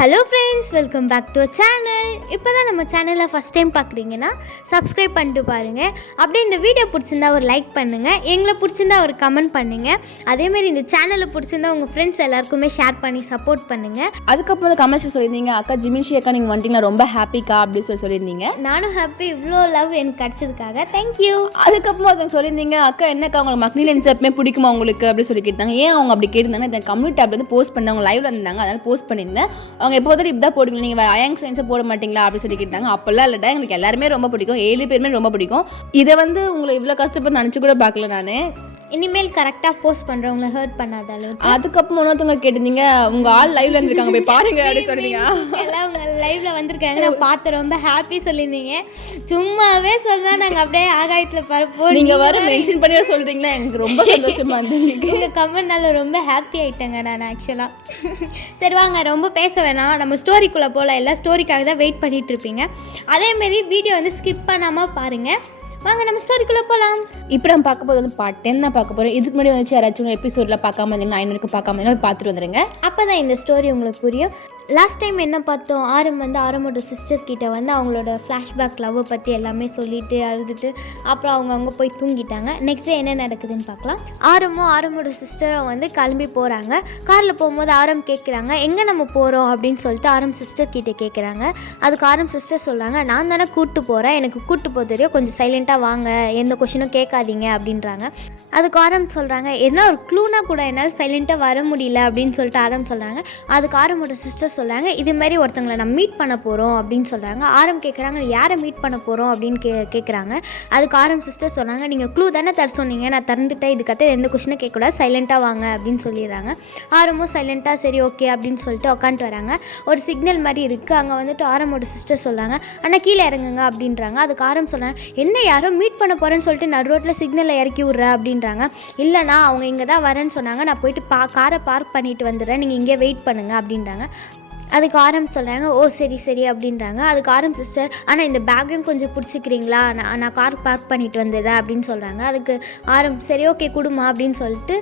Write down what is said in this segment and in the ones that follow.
Hello friends, welcome back to channel. இப்போ தான் நம்ம சேனலை ஃபஸ்ட் டைம் பார்க்குறீங்கன்னா சப்ஸ்கிரைப் பண்ணிட்டு பாருங்கள். அப்படியே இந்த வீடியோ பிடிச்சிருந்தா ஒரு லைக் பண்ணுங்கள், எங்களை பிடிச்சிருந்தா ஒரு கமெண்ட் பண்ணுங்கள். அதேமாதிரி இந்த சேனலை பிடிச்சிருந்தா உங்கள் ஃப்ரெண்ட்ஸ் எல்லாருக்குமே ஷேர் பண்ணி சப்போர்ட் பண்ணுங்கள். அதுக்கப்புறம் கமெண்ட்ஸ் சொல்லியிருந்தீங்க, அக்கா ஜிமின்ஷி அக்கா நீங்கள் வந்துட்டீங்கன்னா ரொம்ப ஹாப்பிக்கா அப்படின்னு சொல்லியிருந்தீங்க. நானும் ஹாப்பி, இவ்வளோ லவ் எனக்கு கிடச்சதுக்காக தேங்க்யூ. அதுக்கப்புறம் ஒருத்தவங்க சொல்லியிருந்தீங்க, அக்கா என்னக்கா உங்களுக்கு மக்னி லென்ஸ் எப்பவுமே பிடிக்குமா உங்களுக்கு அப்படின்னு சொல்லி கேட்டாங்க. ஏன் அவங்க அப்படி கேட்டிருந்தாங்க, இந்த கம்யூனிட்டி டேப்ல வந்து போஸ்ட் பண்ணாங்க, லைவ்ல இருந்தாங்க, அதனால போஸ்ட் பண்ணியிருந்தேன். அவங்க எப்போதும் இப்படி தான் போடுவீங்க, நீங்கள் அயங் சயின்ஸை போட மாட்டீங்களா அப்படின்னு சொல்லி கேட்டாங்க. அப்போல்லாம் இல்லைடா, எங்களுக்கு எல்லாருமே ரொம்ப பிடிக்கும், 7 பேருமே ரொம்ப பிடிக்கும். இதை வந்து உங்களை இவ்வளோ கஷ்டப்பட்டு நினச்சி கூட பார்க்கல நான். இனிமேல் கரெக்டாக போஸ்ட் பண்ணுறவங்கள ஹர்ட் பண்ணாத அளவுக்கு. அதுக்கப்புறம் இன்னொருத்தவங்க கேட்டிருந்தீங்க, உங்கள் ஆள் லைவ்ல இருந்திருக்காங்க போய் பாருங்க அப்படின்னு சொன்னீங்க. எல்லாம் உங்க லைவ்ல வந்திருக்காங்க, நான் பார்த்து ரொம்ப ஹாப்பி சொல்லியிருந்தீங்க. சும்மாவே சொன்னா நாங்கள் அப்படியே ஆகாயத்தில் பரப்போம். நீங்கள் வர மென்ஷன் பண்ணி சொல்கிறீங்களா, எனக்கு ரொம்ப சந்தோஷமா இருந்தது. உங்கள் கமெண்ட்னால ரொம்ப ஹாப்பி ஆகிட்டேங்க நான் ஆக்சுவலாக. சரி வாங்க, ரொம்ப பேச வேணாம், நம்ம ஸ்டோரிக்குள்ளே போகலாம். எல்லாம் ஸ்டோரிக்காக தான் வெயிட் பண்ணிகிட்டு இருப்பீங்க. அதேமாரி வீடியோ வந்து ஸ்கிப் பண்ணாமல் பாருங்கள். வாங்க நம்ம ஸ்டோரிக்குள்ளே போகலாம். இப்போ நம்ம பார்க்க போது வந்து பார்ட் 10 நான் பார்க்க போகிறேன். இதுக்கு முன்னாடி வந்து யாராச்சும் எபிசோடில் பார்க்காம இருந்தீங்கன்னா 9 வரைக்கும் பார்க்காம இருந்தாலும் பார்த்துட்டு வந்துடுங்க. அப்போ தான் இந்த ஸ்டோரி உங்களுக்கு புரியும். லாஸ்ட் டைம் என்ன பார்த்தோம், ஆரமோட சிஸ்டர் கிட்ட வந்து அவங்களோட ஃப்ளாஷ்பேக் லவ்வை பற்றி எல்லாமே சொல்லிட்டு அழுதுட்டு அப்புறம் அவங்க போய் தூங்கிட்டாங்க. நெக்ஸ்ட் டே என்ன நடக்குதுன்னு பார்க்கலாம். ஆரமோட சிஸ்டரை வந்து கிளம்பி போகிறாங்க. காரில் போகும்போது ஆரம் கேட்குறாங்க, எங்கே நம்ம போகிறோம் அப்படின்னு சொல்லிட்டு ஆரம் சிஸ்டர் கிட்டே கேட்குறாங்க. அதுக்கு ஆரம் சிஸ்டர் சொல்கிறாங்க, நான் தானே கூப்பிட்டு போகிறேன், எனக்கு கூப்பிட்டு போக தெரியும், கொஞ்சம் சைலண்ட்டாக வாங்க, எந்த கொஷினும் கேட்காதீங்க அப்படின்றாங்க. அதுக்கு ஆரம் சொல்கிறாங்க, என்ன ஒரு க்ளூனா கூட என்னால் சைலண்ட்டாக வர முடியல அப்படின்னு சொல்லிட்டு ஆரம் சொல்கிறாங்க. அதுக்கு ஆரமோட சிஸ்டர் சொல்கிறாங்க, இதுமாரி ஒருத்தங்களை நம்ம மீட் பண்ண போகிறோம் அப்படின்னு சொல்கிறாங்க. ஆரம் கேட்குறாங்க, யாரை மீட் பண்ண போகிறோம் அப்படின்னு கேட்குறாங்க. அதுக்கு ஆரம் சிஸ்டர் சொன்னாங்க, நீங்கள் க்ளூ தானே தர சொன்னீங்க, நான் திறந்துட்டேன், இதுக்கத்த எந்த கொஷினும் கேட்கக்கூடாது, சைலண்ட்டாக வாங்க அப்படின்னு சொல்லிடுறாங்க. ஆரமும் சைலண்ட்டாக சரி ஓகே அப்படின்னு சொல்லிட்டு உட்காந்துட்டு வராங்க. ஒரு சிக்னல் மாதிரி இருக்குது, அங்கே வந்துட்டு ஆரமோட சிஸ்டர் சொல்கிறாங்க, அண்ணா கீழே இறங்குங்க அப்படின்றாங்க. அதுக்கு ஆரம் சொல்கிறாங்க, என்ன யாரோ மீட் பண்ண போகிறேன்னு சொல்லிட்டு நடு ரோட்டில் சிக்னலில் இறக்கி விட்ற அப்படின்றாங்க. இல்லைண்ணா அவங்க இங்கே தான் வரேன்னு சொன்னாங்க, நான் போயிட்டு காரை பார்க் பண்ணிட்டு வந்துடுறேன், நீங்கள் இங்கே வெயிட் பண்ணுங்க அப்படின்றாங்க. அதுக்கு ஆரம் சொல்கிறாங்க, ஓ சரி சரி அப்படின்றாங்க. அதுக்கு ஆரம் சிஸ்டர், ஆனால் இந்த பேக்கையும் கொஞ்சம் பிடிச்சிக்கிறீங்களா, நான் கார் பார்க் பண்ணிட்டு வந்துடுறேன் அப்படின்னு சொல்கிறாங்க. அதுக்கு ஆரம் சரி ஓகே கொடுமா அப்படின்னு சொல்லிட்டு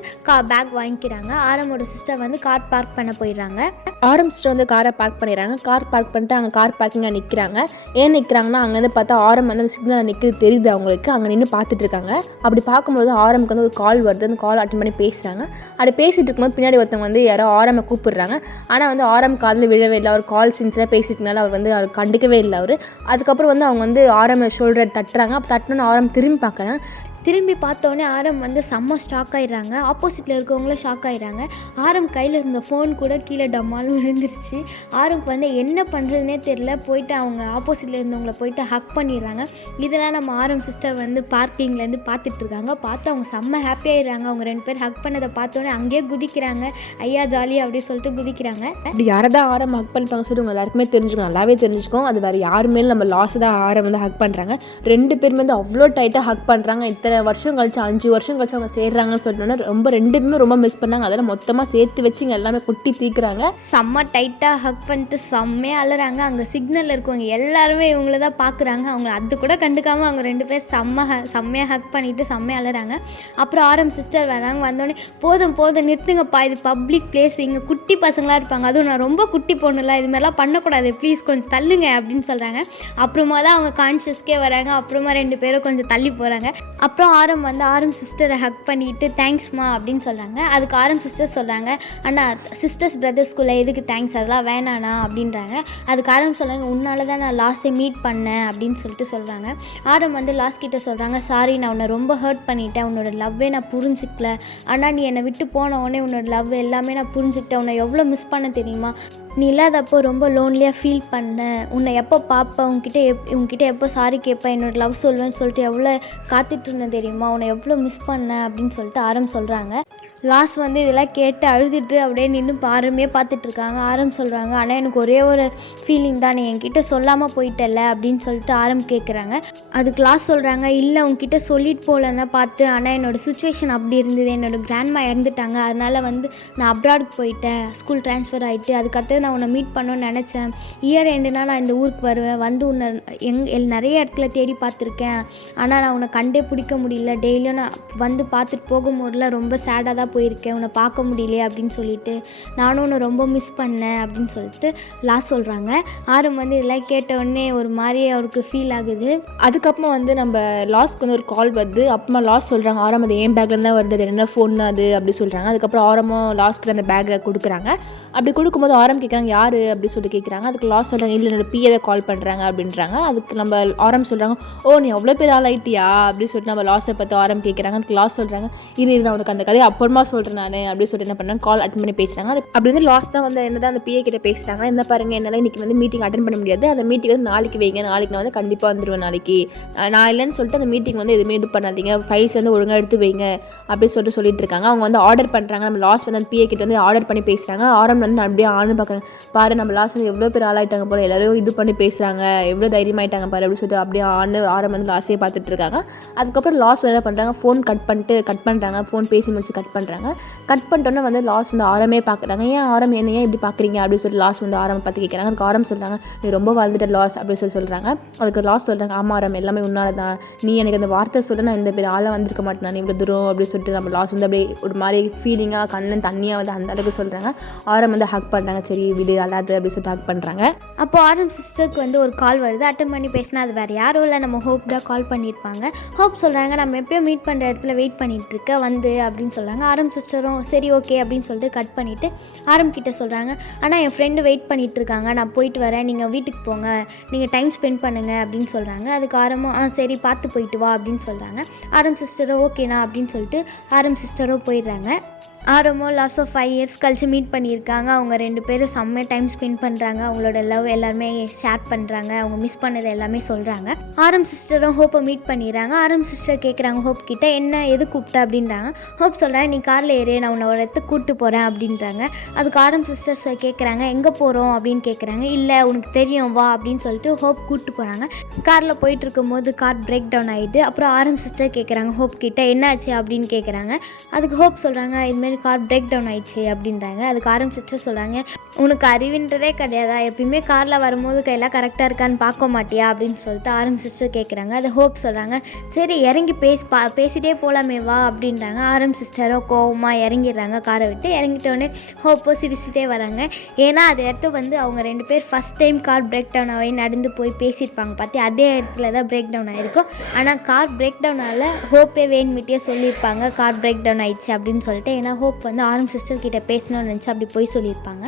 பேக் வாங்கிக்கிறாங்க. ஆரமோட சிஸ்டர் வந்து கார் பார்க் பண்ண போயிடுறாங்க. ஆரம் சிஸ்டர் வந்து காரை பார்க் பண்ணிடுறாங்க. கார் பார்க் பண்ணிட்டு அங்கே கார் பார்க்கிங்காக நிற்கிறாங்க. ஏன் நிற்கிறாங்கன்னா, அங்கேருந்து பார்த்தா ஆரம் வந்து அந்த சிக்னலில் நிற்கிறது தெரியுது அவங்களுக்கு. அங்கே நின்று பார்த்துட்டு இருக்காங்க. அப்படி பார்க்கும்போது ஆரமுக்கு வந்து ஒரு கால் வருது. அந்த கால் அட்டன் பண்ணி பேசுகிறாங்க. அப்படி பேசிகிட்டு இருக்கும்போது பின்னாடி ஒருத்தவங்க வந்து யாரோ ஆரமை கூப்பிடுறாங்க. ஆனால் வந்து ஆரம் காதில் விழவே இல்லை. அவர் கால் சின்சியராக பேசிட்டுனால அவர் கண்டுக்கவே இல்லை. அதுக்கப்புறம் வந்து அவங்க வந்து ஆரமை ஷோல்டர் தட்டுறாங்க. அப்போ தட்டினோன்னு ஆரம் திரும்பி பார்க்குறாங்க. திரும்பி பார்த்தோன்னே ஆரம் வந்து செம்ம ஷாக் ஆகிடுறாங்க. ஆப்போசிட்டில் இருக்கவங்களும் ஷாக் ஆகிடுறாங்க. ஆரம் கையில் இருந்த ஃபோன் கூட கீழே டம்மாலும் விழுந்துருச்சு. ஆரம்க்கு வந்து என்ன பண்ணுறதுனே தெரில. போயிட்டு அவங்க ஆப்போசிட்டில் இருந்தவங்கள போயிட்டு ஹக் பண்ணிடுறாங்க. இதெல்லாம் நம்ம ஆரம் சிஸ்டர் வந்து பார்க்கிங்லேருந்து பார்த்துட்ருக்காங்க. பார்த்து அவங்க செம்ம ஹாப்பி ஆகிடுறாங்க. அவங்க 2 பேர் ஹக் பண்ணதை பார்த்தோன்னே அங்கேயே குதிக்கிறாங்க. ஐயா ஜாலி அப்படி சொல்லிட்டு குதிக்கிறாங்க. அப்படி யாரை தான் ஆரம் ஹக் பண்ணிப்பாங்க சொல்லிட்டு உங்க எல்லாருக்குமே தெரிஞ்சுக்கும், நல்லாவே தெரிஞ்சுக்கும். அது வேறு யாருமே நம்ம லாஸ் தான் ஆரம் வந்து ஹக் பண்ணுறாங்க. 2 பேருமே வந்து அவ்வளோ டைட்டாக ஹக் பண்ணுறாங்க. இத்தனை வருஷம் கழிச்சு 5 வருஷம் கழிச்சு அவங்க சேர்றாங்கன்னு சொல்லிட்டோன்னா ரொம்ப 2 பேருமே ரொம்ப மிஸ் பண்ணாங்க. அதெல்லாம் மொத்தமாக சேர்த்து வச்சு இங்கே எல்லாமே கொட்டி தீக்குறாங்க. செம்ம டைட்டாக ஹக் பண்ணிட்டு செம்மையாக அழுறாங்க. அங்கே சிக்னலில் இருக்கவங்க எல்லாருமே இவங்கள தான் பார்க்குறாங்க. அவங்க அது கூட கண்டுக்காமல் அவங்க 2 பேர் செம்மையாக ஹக் பண்ணிவிட்டு செம்மையாக அழுறாங்க. அப்புறம் ஆரம் சிஸ்டர் வராங்க. வந்தோடனே போதும் நிறுத்துங்கப்பா, இது பப்ளிக் பிளேஸ், இங்கே குட்டி பசங்களாக இருப்பாங்க, அதுவும் நான் ரொம்ப குட்டி பொண்ணுலாம், இது மாதிரிலாம் பண்ணக்கூடாது, ப்ளீஸ் கொஞ்சம் தள்ளுங்க அப்படின்னு சொல்கிறாங்க. அப்புறமா தான் அவங்க கான்ஷியஸ்க்கே வராங்க. அப்புறமா 2 பேரும் கொஞ்சம் தள்ளி போகிறாங்க. அப்புறம் ஆரம் வந்து ஆரம் சிஸ்டரை ஹக் பண்ணிவிட்டு தேங்க்ஸ்மா அப்படின்னு சொல்கிறாங்க. அதுக்கு ஆரம் சிஸ்டர் சொல்கிறாங்க, அண்ணா சிஸ்டர்ஸ் பிரதர்ஸ்குள்ளே எதுக்கு தேங்க்ஸ், அதெல்லாம் வேணாண்ணா அப்படின்றாங்க. அதுக்கு ஆரம் சொல்கிறாங்க, உன்னால தான் நான் லாஸ்ட்டை மீட் பண்ணேன் அப்படின்னு சொல்லிட்டு சொல்கிறாங்க. ஆரம் வந்து லாஸ்ட் கிட்ட சொல்கிறாங்க, சாரி நான் உன்னை ரொம்ப ஹர்ட் பண்ணிட்டேன், உன்னோட லவ்வே நான் புரிஞ்சிக்கல, ஆனால் நீ என்னை விட்டு போன உடனே உன்னோட லவ் எல்லாமே நான் புரிஞ்சுக்கிட்டேன், உன்னை எவ்வளோ மிஸ் பண்ண தெரியுமா, நீ இல்லாதப்போ ரொம்ப லோன்லியாக ஃபீல் பண்ணேன், உன்னை எப்போ பார்ப்பேன், உங்ககிட்ட எப்போ சாரி கேட்பேன், என்னோடய லவ் சொல்வேன்னு சொல்லிட்டு எவ்வளோ காத்துட்டு இருந்தேன் தெரியுமா, உன்னை எவ்வளோ மிஸ் பண்ணேன் அப்படின்னு சொல்லிட்டு ஆரம் சொல்கிறாங்க. லாஸ்ட் வந்து இதெல்லாம் கேட்டு அழுதுட்டு அப்படியே நின்று ஆரமே பார்த்துட்ருக்காங்க. ஆரம் சொல்கிறாங்க, ஆனால் எனக்கு ஒரே ஒரு ஃபீலிங் தான், நீ என்கிட்ட சொல்லாமல் போயிட்டல அப்படின்னு சொல்லிட்டு ஆரம் கேட்குறாங்க. அதுக்கு லாஸ்ட் சொல்கிறாங்க, இல்லை உங்ககிட்ட சொல்லிட்டு போகலன்னு தான் பார்த்து, ஆனால் என்னோடய சுச்சுவேஷன் அப்படி இருந்தது, என்னோடய கிராண்ட்மா இறந்துட்டாங்க, அதனால் வந்து நான் அப்ராடுக்கு போயிட்டேன், ஸ்கூல் ட்ரான்ஸ்ஃபர் ஆகிட்டு, அதுக்கடுத்து நான் உன்னை மீட் பண்ணணும்னு நினச்சேன், இயர் எண்டுனா நான் இந்த ஊருக்கு வருவேன், வந்து உன்னை நிறைய இடத்துல தேடி பார்த்துருக்கேன், ஆனால் நான் உன்னை கண்டே பிடிக்க பார்க்க முடியல, டெய்லியும் நான் வந்து பார்த்துட்டு போகும்போதெல்லாம் ரொம்ப சேடாக தான் போயிருக்கேன், உன்னை பார்க்க முடியலையே அப்படின்னு சொல்லிட்டு, நானும் உன்னை ரொம்ப மிஸ் பண்ணேன் அப்படின்னு சொல்லிட்டு லாஸ் சொல்கிறாங்க. ஆரம் வந்து இதெல்லாம் கேட்டவுடனே ஒரு மாதிரி அவருக்கு ஃபீல் ஆகுது. அதுக்கப்புறமா வந்து நம்ம லாஸ்க்கு வந்து ஒரு கால் வருது. அப்புறமா லாஸ் சொல்கிறாங்க ஆரம் அது என் பேக்லேருந்து தான் வருது, அது என்ன ஃபோன் தான் அது அப்படி சொல்கிறாங்க. அதுக்கப்புறம் ஆரமும் லாஸ்க்கு அந்த பேக்கை கொடுக்குறாங்க. அப்படி கொடுக்கும்போது ஆரம் கேட்குறாங்க யார் அப்படி சொல்லி கேட்குறாங்க. அதுக்கு லாஸ் சொல்கிறாங்க இல்லை என்னோட பிஏ தான் கால் பண்ணுறாங்க அப்படின்றாங்க. அதுக்கு நம்ம ஆரம் சொல்கிறாங்க ஓ நீ அவ்வளோ பேர் ஆள் ஆகிட்டியா அப்படின்னு சொல்லிட்டு நம்ம லாஸை பார்த்து ஆரம் கேட்குறாங்க. அதுக்கு லாஸ் சொல்கிறாங்க இது நான் உனக்கு அந்த கதையை அப்புறமா சொல்கிறேன் நான் அப்படின்னு சொல்லிட்டு என்ன பண்ணேன் கால் அட்டன் பண்ணி பேசுகிறாங்க. அப்படி வந்து லாஸ் தான் வந்து என்ன தான் அந்த பிஏ கிட்ட பேசுகிறாங்க. என்ன பாருங்க என்னால் இன்றைக்கி வந்து மீட்டிங் அட்டன் பண்ண முடியாது, அந்த மீட்டிங் வந்து நாளைக்கு வைங்க, நாளைக்கு நான் வந்து கண்டிப்பாக வந்துடுவேன், நாளைக்கு நான் இல்லைன்னு சொல்லிட்டு அந்த மீட்டிங் வந்து எதுவுமே இது பண்ணாதீங்க, ஃபைல்ஸ் வந்து ஒழுங்காக எடுத்து வைங்க அப்படின்னு சொல்லிட்டு இருக்காங்க. அவங்க வந்து ஆர்டர் பண்ணுறாங்க. நம்ம லாஸ் வந்து அந்த பிஏ கிட்ட வந்து ஆர்டர் பண்ணி பேசுகிறாங்க. ஆரம் வந்து அப்படியே ஆன்னு பார்க்குறேன் பாரு நம்ம லாஸ் வந்து எவ்வளோ பேர் ஆளாயிட்டாங்க போல, எல்லாரும் இது பண்ணி பேசுகிறாங்க, எவ்வளோ தைரியமாயிட்டாங்க பாரு அப்படின்னு சொல்லிட்டு அப்படியே ஆரம் வந்து லாஸே பார்த்துட்டு இருக்காங்க. அதுக்கப்புறம் லாஸ் என்ன பண்ணுறாங்க ஃபோன் கட் பண்ணுறாங்க. ஃபோன் பேசி முடிச்சு கட் பண்ணுறாங்க. கட் பண்ணிட்டோன்னே வந்து லாஸ் வந்து ஆரமே பார்க்குறாங்க. ஏன் ஆரம் என்ன ஏன் இப்படி பார்க்குறீங்க அப்படின்னு சொல்லிட்டு லாஸ் வந்து ஆரம் பார்த்து கேட்குறாங்க. அதுக்கு ஆரம் சொல்கிறாங்க நீ ரொம்ப வாழ்ந்துட்ட லாஸ் அப்படின்னு சொல்கிறாங்க. அதுக்கு லாஸ் சொல்கிறாங்க ஆமாம் ஆரம் எல்லாமே உன்னால தான், நீ எனக்கு அந்த வார்த்தை சொல்ல நான் இந்த பேர் ஆளாக வந்திருக்க மாட்டேன், நான் இவ்வளோ தூரம் அப்படின்னு சொல்லிட்டு நம்ம லாஸ் வந்து அப்படியே ஒரு மாதிரி ஃபீலிங்காக கண்ணன் தண்ணியாக வந்து அந்த அளவுக்கு சொல்கிறாங்க. ஆரம் வந்து ஹக் பண்ணுறாங்க. சரி விடு அல்லாது அப்படின்னு சொல்லிட்டு ஹக் பண்ணுறாங்க. அப்போ ஆரம் சிஸ்டருக்கு வந்து ஒரு கால் வருது. அட்டன் பண்ணி பேசினா அது வேறு யாரும் இல்லை, நம்ம ஹோப் தான் கால் பண்ணியிருப்பாங்க. ஹோப் சொல்கிறாங்க நம்ம எப்போயும் மீட் பண்ணுற இடத்துல வெயிட் பண்ணிகிட்ருக்க வந்து அப்படின்னு சொல்கிறாங்க. ஆரம் சிஸ்டரும் சரி ஓகே அப்படின்னு சொல்லிட்டு கட் பண்ணிவிட்டு ஆரம் கிட்டே சொல்கிறாங்க ஆனால் என் ஃப்ரெண்டு வெயிட் பண்ணிகிட்டு இருக்காங்க, நான் போயிட்டு வரேன், நீங்கள் வீட்டுக்கு போங்க, நீங்கள் டைம் ஸ்பெண்ட் பண்ணுங்கள் அப்படின்னு சொல்கிறாங்க. அதுக்கு ஆரமும் சரி பார்த்து போயிட்டு வா அப்படின்னு சொல்கிறாங்க. ஆரம் சிஸ்டரும் ஓகேண்ணா அப்படின்னு சொல்லிட்டு ஆரம் சிஸ்டரும் போயிடுறாங்க. ஆரமோ லாஸ்ட் ஆஃப் 5 இயர்ஸ் கழிச்சு மீட் பண்ணியிருக்காங்க. அவங்க 2 பேரும் செம்ம டைம் ஸ்பெண்ட் பண்ணுறாங்க. அவங்களோட லவ் எல்லாருமே ஷேர் பண்ணுறாங்க. அவங்க மிஸ் பண்ணது எல்லாமே சொல்கிறாங்க. ஆரம் சிஸ்டரும் ஹோப்பை மீட் பண்ணிடுறாங்க. ஆரம் சிஸ்டர் கேட்குறாங்க ஹோப் கிட்ட என்ன எது கூப்பிட்டா அப்படின்றாங்க. ஹோப் சொல்கிறாங்க நீ காரில் ஏறி நான் உன்னை ஒரு இடத்துக்கு கூப்பிட்டு போகிறேன் அப்படின்றாங்க. அதுக்கு ஆரம் சிஸ்டர்ஸ் கேட்குறாங்க எங்கே போகிறோம் அப்படின்னு கேட்குறாங்க. இல்லை உனக்கு தெரியும் வா அப்படின்னு சொல்லிட்டு ஹோப் கூப்பிட்டு போகிறாங்க. காரில் போயிட்டு இருக்கும்போது கார் பிரேக் டவுன் ஆகிடுது. அப்புறம் ஆரம் சிஸ்டர் கேட்குறாங்க ஹோப் கிட்ட என்னாச்சு அப்படின்னு கேட்குறாங்க. அதுக்கு ஹோப் சொல்கிறாங்க இதுமாரி கார் பிரேக் டவுன் ஆயிடுச்சு அப்படின்றாங்க. அதுக்கு ஆரம் சிஸ்டர் சொல்கிறாங்க உனக்கு அறிவுன்றதே கிடையாதா, எப்பயுமே காரில் வரும்போது கையெல்லாம் கரெக்டாக இருக்கான்னு பார்க்க மாட்டியா அப்படின்னு சொல்லிட்டு ஆரம் சிஸ்டர் கேட்குறாங்க. அது ஹோப் சொல்கிறாங்க சரி இறங்கி பேசிட்டே போகலாமே வா அப்படின்றாங்க. ஆரம் சிஸ்டரோ கோவமாக இறங்கிடுறாங்க. காரை விட்டு இறங்கிட்டோடனே ஹோப்போ சிரிச்சுட்டே வராங்க. ஏன்னா அது இடத்து வந்து அவங்க 2 பேர் first time car break down ஆகி நடந்து போய் பேசியிருப்பாங்க பார்த்து அதே இடத்துல தான் பிரேக் டவுன் ஆகிருக்கும். ஆனால் கார் பிரேக் டவுனால் ஹோப்பே வேணுமிட்டே சொல்லியிருப்பாங்க கார் பிரேக் டவுன் ஆயிடுச்சு அப்படின்னு சொல்லிட்டு. ஏன்னா ஹோப் வந்து ஆரம் சிஸ்டர் கிட்ட பேசணும்னு நினச்சி அப்படி போய் சொல்லியிருப்பாங்க.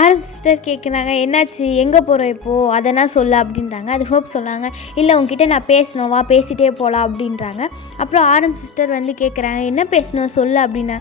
ஆரம் சிஸ்டர் கேட்குறாங்க என்னாச்சு எங்கே போகிறோம் இப்போது அதெல்லாம் சொல்ல அப்படின்றாங்க. அது ஹோப் சொன்னாங்க இல்லை உங்ககிட்ட நான் பேசணும் வா பேசிகிட்டே போகலாம் அப்படின்றாங்க. அப்புறம் ஆரம் சிஸ்டர் வந்து கேட்குறாங்க என்ன பேசணும் சொல்லு அப்படின்னா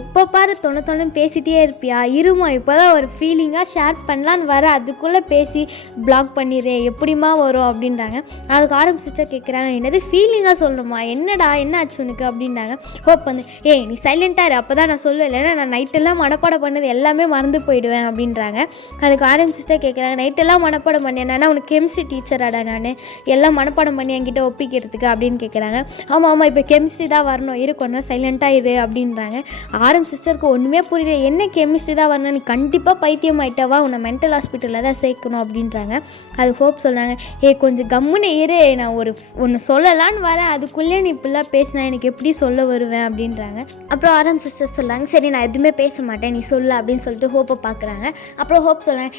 எப்போ பாரு தொண்ணு பேசிகிட்டே இருப்பியா, இருமா இப்போ தான் ஒரு ஃபீலிங்காக ஷேர் பண்ணலான்னு வர அதுக்குள்ளே பேசி பிளாக் பண்ணிடுறேன் எப்படிமா வரும் அப்படின்றாங்க. அதுக்கு ஆரம் சிஸ்டர் கேட்குறாங்க என்னது ஃபீலிங்காக சொல்லணுமா, என்னடா என்ன ஆச்சு உனக்கு அப்படின்றாங்க. ஹோப் வந்து நீ சைலண்ட்டாக இரு அப்போ தான் நான் சொல்லுவேன், இல்லைன்னா நான் நைட்டெல்லாம் மனப்பாடம் பண்ணது எல்லாமே மறந்து போயிடுவேன் அப்படின்னு. அதுக்கு ஆரம் சிஸ்டர் கேட்குறாங்க நைட்டெல்லாம் மனப்பாடம் பண்ணேன்னா உனக்கு கெமிஸ்ட்ரி டீச்சராடா நான் எல்லாம் மனப்பாடம் பண்ணி என்கிட்ட ஒப்பிக்கிறதுக்கு அப்படின்னு கேட்குறாங்க. ஆமாம் இப்போ கெமிஸ்ட்ரி தான் வரணும் இரு கொஞ்சம் சைலண்ட்டாக இது அப்படின்றாங்க. ஆரம் சிஸ்டருக்கு ஒன்றுமே புரியல, என்ன கெமிஸ்ட்ரி தான் வரணும், நீ கண்டிப்பாக பைத்தியம் ஆகிட்டவா உன்னை மென்டல் ஹாஸ்பிட்டலில் தான் சேர்க்கணும் அப்படின்றாங்க. அது ஹோப் சொன்னாங்க கொஞ்சம் கம்முன்னு இரு நான் ஒன்று சொல்லலான்னு வரேன் அதுக்குள்ளே நீ இப்படிலாம் பேசினா எனக்கு எப்படி சொல்ல வருவேன் அப்படின்றாங்க. அப்புறம் ஆரம் சிஸ்டர் சொல்லாங்க சரி நான் எதுவுமே பேச மாட்டேன் நீ சொல்லு அப்படின்னு சொல்லிட்டு ஹோப்பை பார்க்குறாங்க. அப்புறம் ஹோப் சொல்கிறேன்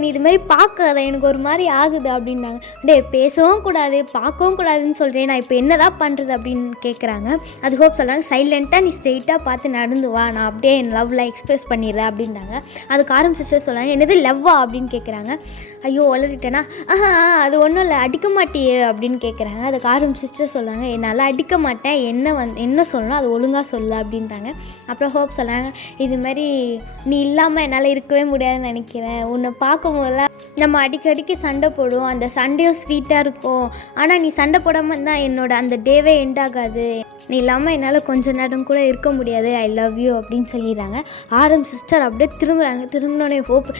நீ இது மாதிரி பார்க்காத எனக்கு ஒரு மாதிரி ஆகுது அப்படின்னாங்க. பேசவும் கூடாது பார்க்கவும் கூடாதுன்னு சொல்கிறேன் நான் இப்போ என்ன தான் பண்ணுறது அப்படின்னு கேட்குறாங்க. அது ஹோப் சொல்கிறாங்க சைலண்ட்டாக நீ ஸ்ட்ரெயிட்டாக பார்த்து நடந்து வா நான் அப்படியே என் லவ்வில் எக்ஸ்ப்ரெஸ் பண்ணிடுறேன் அப்படின்றாங்க. அதுக்கு ஆரம் சிஸ்டர் சொல்கிறாங்க என்னது லவ்வா அப்படின்னு கேட்குறாங்க. ஐயோ வளர்ந்துட்டேன்னா அது ஒன்றும் இல்லை அடிக்க மாட்டியே அப்படின்னு கேட்குறாங்க. அதுக்கு ஆரம் சிஸ்டர் சொல்கிறாங்க என்னால் அடிக்க மாட்டேன் என்ன சொல்லணும் அது ஒழுங்காக சொல்ல அப்படின்றாங்க. அப்புறம் ஹோப் சொல்கிறாங்க இது மாதிரி நீ இல்லாமல் என்னால் இருக்கவே முடியாதுன்னு நினைக்கிறேன், உன்னை பார்க்கும் போதெல்லாம் நம்ம அடிக்கடிக்கு சண்டை போடுவோம் அந்த சண்டையும் ஸ்வீட்டாக இருக்கும், ஆனால் நீ சண்டை போடாமல் தான் என்னோட அந்த டேவே எண்ட் ஆகாது, நீ இல்லாமல் என்னால் கொஞ்ச நேரம் கூட இருக்க முடியாது, ஐ லவ் யூ அப்படின்னு சொல்லிடுறாங்க. ஆரம் சிஸ்டர் அப்படியே திரும்பினோடனே ஹோப்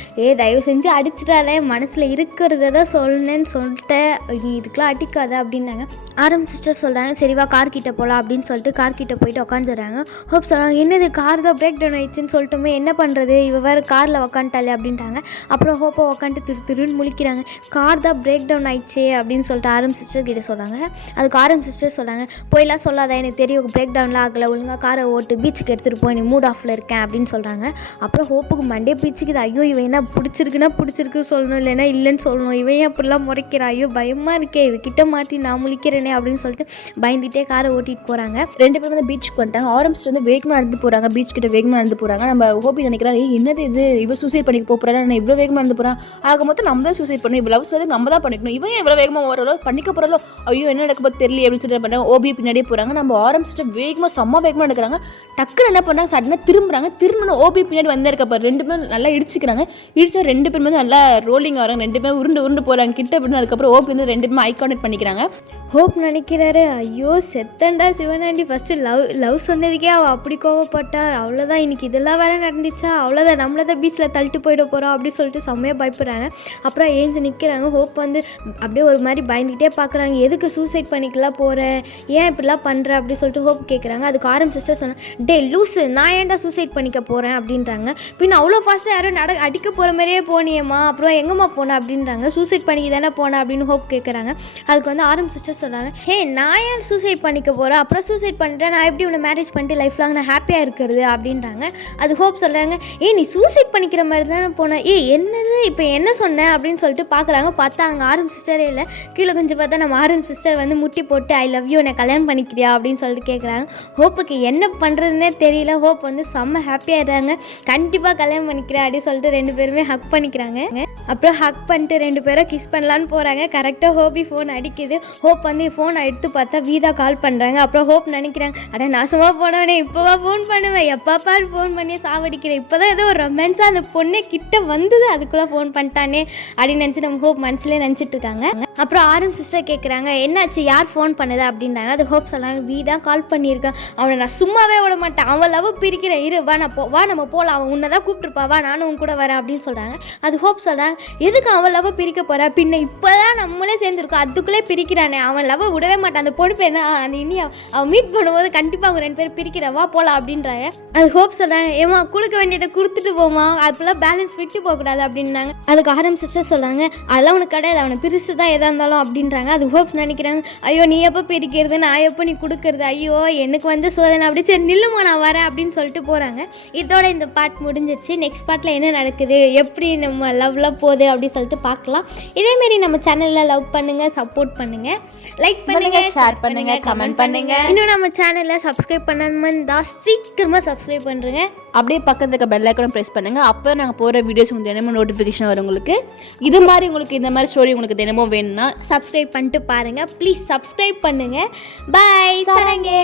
தயவு செஞ்சு அடிச்சிடாத மனசில் இருக்கிறத தான் சொன்னேன்னு சொல்லிட்டேன் நீ இதுக்கெலாம் அடிக்காத அப்படின்னாங்க. ஆரம் சிஸ்டர் சொல்கிறாங்க சரிவா கார் கிட்டே போகலாம் அப்படின்னு சொல்லிட்டு கார் கிட்டே போயிட்டு உட்காந்துடுறாங்க. ஹோப் சொல்கிறாங்க என்னது கார் தான் பிரேக் டவுன் ஆயிடுச்சுன்னு சொல்லிட்டோமே என்ன பண்ணுறது, இவ வேறு காரில் உக்காந்துட்டா மாட்டாளே அப்படின்ட்டாங்க. அப்புறம் ஹோப்பை உட்காந்துட்டு திருன்னு முழிக்கிறாங்க. கார் தான் பிரேக் டவுன் ஆயிடுச்சே அப்படின்னு சொல்லிட்டு ஆரம் சிஸ்டர் கிட்ட சொல்கிறாங்க. அதுக்கு ஆரம் சிஸ்டர் சொல்கிறாங்க, போயெல்லாம் சொல்லாத, எனக்கு தெரியும் பிரேக் டவுன்லாம் ஆகலை, ஒழுங்காக காரை ஓட்டு, பீச்சுக்கு எடுத்துகிட்டு போய் நீ மூட் ஆஃபில் இருக்கேன் அப்படின்னு சொல்கிறாங்க. அப்புறம் ஹோப்புக்கு மண்டே பிடிச்சிக்குது. ஐயோ இவன் என்ன பிடிச்சிருக்கு சொல்லணும், இல்லைன்னா இல்லைன்னு சொல்லணும், இவன் அப்படிலாம் முறைக்கிறா, ஐயோ பயமாக இருக்கே, இவகிட்ட மாட்டி நான் முழிக்கிறேனே அப்படின்னு சொல்லிட்டு பயந்துகிட்டே காரை ஓட்டிகிட்டு போகிறாங்க. 2 பேரும் வந்து பீச்சுக்கு வந்துட்டாங்க. ஆரம்பிச்சுட்டு வந்து வேகமாக நடந்து போகிறாங்க, பீச் கிட்ட வேகமாக நடந்து போகிறாங்க. நம்ம ஹோபி நினைக்கிறாரு, என்னது இது, இவ சூசைட் பண்ணிக்க போகிறாரு, நான் இவ்வளோ வேகமாக நடந்து போகிறான், ஆக மொத்தம் நம்ம தான் சூசைட் பண்ணணும், இவ்வளோ லவ்ஸ் வந்து நம்ம தான் பண்ணிக்கணும், இவன் இவ்வளோ வேகமாக ஓரளோ பண்ணிக்க போகிறாலோ, ஐயோ என்ன நடக்க போது தெரியல அப்படின்னு சொல்லிட்டு பண்ணுறாங்க. ஓபி பின்னாடியே போகிறாங்க. நம்ம ஆரம்பிச்சுட்டு வேகமாக செம்ம வேகமாக நடக்கிறாங்க. டக்குன்னு என்ன பண்ணாங்க, சடனாக திரும்புறாங்க. திரும்பணும் ஓபி பின்னாடி வந்தே இருக்கப்போ 2 பேரும் நல்லா இடிச்சுக்கிறாங்க. இடிச்சா 2 பேரும் வந்து நல்லா ரோலிங் வராங்க. 2 பேரும் உருண்டு போகிறாங்க கிட்ட அப்படின்னு. அதுக்கப்புறம் ஓபி வந்து 2 பேரும் ஐ கான்டெக்ட் பண்ணிக்கிறாங்க. ஹோப் நினைக்கிறாரு, ஐயோ செத்தண்டா சிவனாண்டி, ஃபஸ்ட்டு லவ் சொன்னதுக்கே அவள் அப்படி கோவப்பட்டா, அவ்வளோதான் இன்னைக்கு இதெல்லாம் வேற நடந்துச்சா, அவ்வளோதான் நம்மளை தான் பீச்சில் தள்ளிட்டு போயிட போகிறோம் அப்படின்னு சொல்லிட்டு செம்மையாக பயப்படுறாங்க. அப்புறம் ஏஞ்சி நிற்கிறாங்க. ஹோப் வந்து அப்படியே ஒரு மாதிரி பயந்துக்கிட்டே பார்க்குறாங்க. எதுக்கு சூசைட் பண்ணிக்கலாம் போகிற, ஏன் இப்படிலாம் பண்ணுற அப்படி சொல்லிட்டு ஹோப் கேட்குறாங்க. அதுக்கு ஆரம் சிஸ்டர் சொன்னேன், டே லூஸு, நான் ஏன்டா சூசைட் பண்ணிக்க போகிறேன் அப்படின்றாங்க. பின்ன அவ்வளோ ஃபாஸ்ட்டாக யாரும் அடிக்க போகிற மாதிரியே போனியம்மா, அப்புறம் எங்கம்மா போனேன் அப்படின்றாங்க. சூசைட் பண்ணிக்க தானே போனேன் அப்படின்னு ஹோப் கேட்குறாங்க. அதுக்கு வந்து ஆரம் சிஸ்டர் சொல்கிறாங்க, ஹே நான் ஏன் சூசைட் பண்ணிக்க போகிறேன், அப்புறம் சூசைட் பண்ணிட்டேன், நான் எப்படி உன்னை மேரேஜ் பண்ணிட்டு லைஃப் லாங் நான் ஹாப்பியாக இருக்கிறது அப்படின்றாங்க. அது ஹோப் சொல்கிறாங்க, நீ சூசைட் பண்ணிக்கிற மாதிரி தானே போனேன், என்னது இப்போ என்ன சொன்னேன் அப்படின்னு சொல்லிட்டு பார்க்குறாங்க. பார்த்தா அங்கே ஆரம் சிஸ்டரே இல்லை. கீழே கொஞ்சம் பார்த்தா நம்ம ஆரம் சிஸ்டர் வந்து முட்டி போட்டு ஐ லவ் யூ, என்னை கல்யாணம் பண்ணிக்கிறியா அப்படின்னு சொல்லிட்டு கேட்குறாங்க. ஹோப்புக்கு என்ன பண்ணுறதுன்னே தெரியல. ஹோப் வந்து செம்ம ஹாப்பியாக இருக்காங்க. கண்டிப்பாக கல்யாணம் பண்ணிக்கிறேன் அப்படின்னு சொல்லிட்டு 2 பேருமே ஹக் பண்ணிக்கிறாங்க. அப்புறம் ஹக் பண்ணிட்டு 2 பேரும் கிஸ் பண்ணலான்னு போகிறாங்க. கரெக்டாக ஹோபி ஃபோன் அடிக்குது. ஹோப் வந்து ஃபோன் எடுத்து பார்த்தா வீதா கால் பண்ணுறாங்க. அப்புறம் ஹோப் நினைக்கிறாங்க, அட நாசமாக போனவனே, இப்போவா ஃபோன் பண்ணுவேன், எப்போ பாரு ஃபோன் பண்ணி சாவடிக்கிறேன், இப்போ தான் ஏதோ ஒரு ரொமான்ஸாக அந்த பொண்ணே கிட்ட வந்தது, அதுக்குள்ளே ஃபோன் பண்ணிட்டானே அப்படின்னு நினச்சி நம்ம ஹோப் மனசுலேயே நினச்சிட்டு இருக்காங்க. அப்புறம் ஆரம் சிஸ்டர் கேட்குறாங்க, என்னாச்சு, யார் ஃபோன் பண்ணுது அப்படின்றாங்க. அது ஹோப் சொல்கிறாங்க, வீதா கால் பண்ணியிருக்கான், அவனை நான் சும்மாவே விட மாட்டேன், அவன் லவ் பிரிக்கிறேன், இரு வா நம்ம போகலாம், அவன் உன்னை தான் கூப்பிட்டுருப்பா, வா நானும் உன் கூட வரேன் அப்படின்னு சொல்கிறாங்க. அது ஹோப் சொல்கிறாங்க, எதுக்கு அவன் லவ் பிரிக்க போகிறா, பின்ன இப்போ தான் நம்மளே சேர்ந்துருக்கோம், அதுக்குள்ளே பிரிக்கிறானே, அவன் லவ் விடவே மாட்டான், அந்த பொண்ணு பேர் அந்த இனி அவன் மீட் பண்ணும்போது கண்டிப்பாக அவங்க 2 பேரும் பிரிக்கிறவா போகலாம் அப்படின்றாங்க. அது ஹோப் சொல்கிறாங்க, ஏமா கொடுக்க வேண்டியதை கொடுத்துட்டு போமா, அதுக்குலாம் பேலன்ஸ் விட்டு போகக்கூடாது அப்படின்னாங்க. அதுக்கு ஆரம் சிஸ்டர் சொல்கிறாங்க, அதெல்லாம் உனக்கு கிடையாது, அவனை பிரித்து தான் எதாக இருந்தாலும் அப்படின்றாங்க. அது ஹோப் நினைக்கிறாங்க, ஐயோ நீ எப்போ பிரிக்கிறது, நான் எப்போ நீ கொடுக்கறது, ஐயோ எனக்கு வந்து சோதனை, அப்படி சரி நில்லுமா நான் வரேன் அப்படின்னு சொல்லிட்டு போகிறாங்க. இதோட இந்த பார்ட் முடிஞ்சிருச்சு. நெக்ஸ்ட் பார்ட்டில் என்ன நடக்குது, எப்படி நம்ம லவ்லாம் போகுது அப்படின்னு சொல்லிட்டு பார்க்கலாம். இதேமாரி நம்ம சேனலில் லவ் பண்ணுங்கள், சப்போர்ட் பண்ணுங்கள், லைக் பண்ணுங்கள், ஷேர் பண்ணுங்கள், கமெண்ட் பண்ணுங்கள். இன்னும் நம்ம சேனலில் சப்ஸ்கிரைப் பண்ணாமல் இருந்தால் சீக்கிரமாக சப்ஸ்கிரைப் பண்ணுறேங்க. அப்படியே பக்கத்துல இருக்க பெல் ஐக்கானை ப்ரெஸ் பண்ணுங்கள். அப்போ நாங்கள் போகிற வீடியோஸ் உங்களுக்கு தினமும் நோட்டிஃபிகேஷன் வரும். உங்களுக்கு இது மாதிரி உங்களுக்கு இந்த மாதிரி ஸ்டோரி உங்களுக்கு தினமும் வேணும்னா சப்ஸ்கிரைப் பண்ணிட்டு பாருங்கள். ப்ளீஸ் சப்ஸ்கிரைப் பண்ணுங்கள். பாய் சரங்கே.